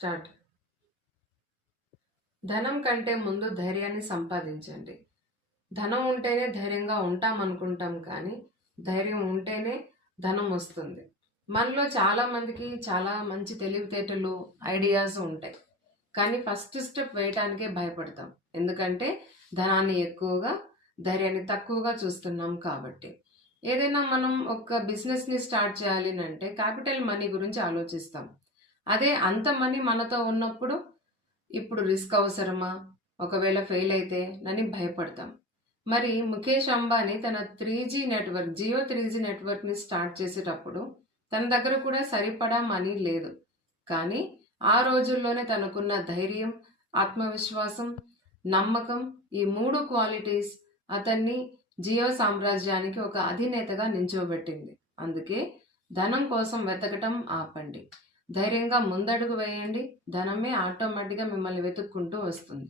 Start. ధనం కంటే ముందు ధైర్యాన్ని సంపాదించండి. ధనం ఉంటేనే ధైర్యంగా ఉంటామనుకుంటాం కానీ, ధైర్యం ఉంటేనే ధనం వస్తుంది. మనలో చాలామందికి చాలా మంచి తెలివితేటలు, ఐడియాస్ ఉంటాయి. కానీ ఫస్ట్ స్టెప్ వేయటానికే భయపడతాం. ఎందుకంటే ధనాన్ని ఎక్కువగా, ధైర్యాన్ని తక్కువగా చూస్తున్నాం కాబట్టి. ఏదైనా మనం ఒక బిజినెస్‌ని స్టార్ట్ చేయాలి అంటే క్యాపిటల్ మనీ గురించి ఆలోచిస్తాం. అదే అంత మనీ మనతో ఉన్నప్పుడు, ఇప్పుడు రిస్క్ అవసరమా? ఒకవేళ ఫెయిల్ అయితే అని భయపడతాం. మరి ముఖేష్ అంబానీ తన 3G network, Jio 3G నెట్వర్క్‌ని start చేసేటప్పుడు తన దగ్గర కూడా సరిపడా మనీ లేదు. కానీ ఆ రోజుల్లోనే తనకున్న ధైర్యం, ఆత్మవిశ్వాసం, నమ్మకం, ఈ 3 క్వాలిటీస్ అతన్ని జియో సామ్రాజ్యానికి ఒక అధినేతగా నించోబెట్టింది. అందుకే ధనం కోసం వెతకటం ఆపండి. ధైర్యంగా ముందడుగు వేయండి. ధనమే ఆటోమేటిక్‌గా మిమ్మల్ని వెతుక్కుంటూ వస్తుంది.